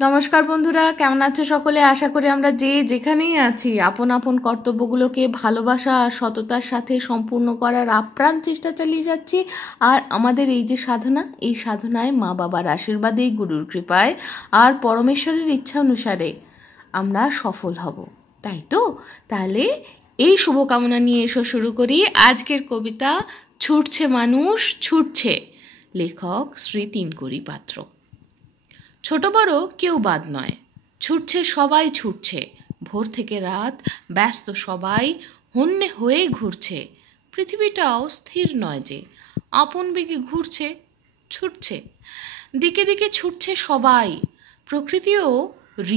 নমস্কার বন্ধুরা, কেমন আছো সকলে? আশা করি আমরা যে যেখানেই আছি আপন আপন কর্তব্যগুলোকে ভালোবাসা আর সততার সাথে সম্পূর্ণ করার আপ্রাণ চেষ্টা চালিয়ে যাচ্ছি। আর আমাদের এই যে সাধনা, এই সাধনায় মা বাবার আশীর্বাদে, গুরুর কৃপায় আর পরমেশ্বরের ইচ্ছা অনুসারে আমরা সফল হব, তাই তো? তাহলে এই শুভকামনা নিয়ে এসো শুরু করি আজকের কবিতা ছুটছে মানুষ ছুটছে, লেখক শ্রী তিনকড়ি পাত্র। ছোট বড় কেউ বাদ নয়, ছুটছে সবাই ছুটছে, ভোর থেকে রাত ব্যস্ত সবাই, হন্যে হয়ে ঘুরছে। পৃথিবীটাও স্থির নয় যে, আপন বেগে ঘুরছে, ছুটছে। দিকে দিকে ছুটছে সবাই, প্রকৃতিও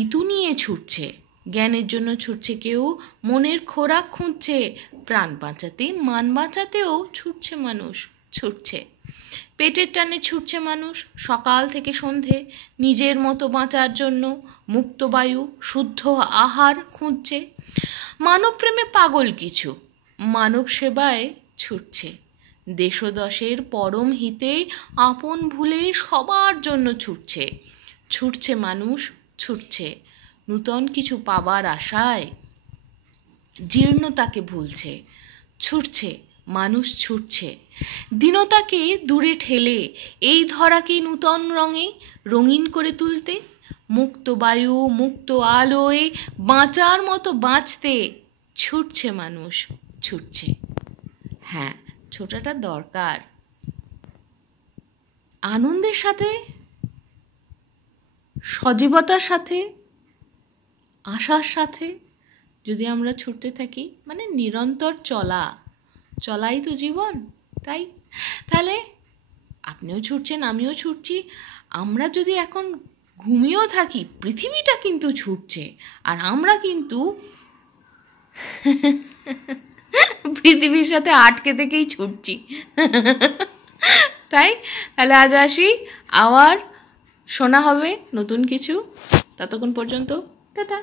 ঋতু নিয়ে ছুটছে। জ্ঞানের জন্য ছুটছে কেউ, মনের খোরাক খুঁজছে, প্রাণ বাঁচাতে মান বাঁচাতেও ছুটছে মানুষ, ছুটছে। পেটের টানে ছুটছে মানুষ সকাল থেকে সন্ধে, নিজের মতো বাঁচার জন্য মুক্ত বায়ু শুদ্ধ আহার খুঁজছে। মানব প্রেমে পাগল কিছু, মানব সেবায় ছুটছে। দেশদশের পরম হিতে আপন ভুলে সবার জন্য ছুটছে, ছুটছে মানুষ ছুটছে। নূতন কিছু পাবার আশায় জীর্ণতাকে ভুলছে, ছুটছে মানুষ ছুটছে। দীনতাকে দূরে ঠেলে এই ধরাকে নূতন রঙে রঙিন করে তুলতে, মুক্ত বায়ু মুক্ত আলোয় বাঁচার মতো বাঁচতে ছুটছে মানুষ ছুটছে। হ্যাঁ, ছোটাটা দরকার। আনন্দের সাথে, সজীবতার সাথে, আশার সাথে যদি আমরা ছুটতে থাকি, মানে নিরন্তর চলাই তো জীবন, তাই? তাহলে আপনিও ছুটছেন, আমিও ছুটছি। আমরা যদি এখন ঘুমিয়েও থাকি, পৃথিবীটা কিন্তু ছুটছে, আর আমরা কিন্তু পৃথিবীর সাথে আটকে থেকেই ছুটছি, তাই? তাহলে আজ আসি, আবার শোনা হবে নতুন কিছু। ততক্ষণ পর্যন্ত টাটা।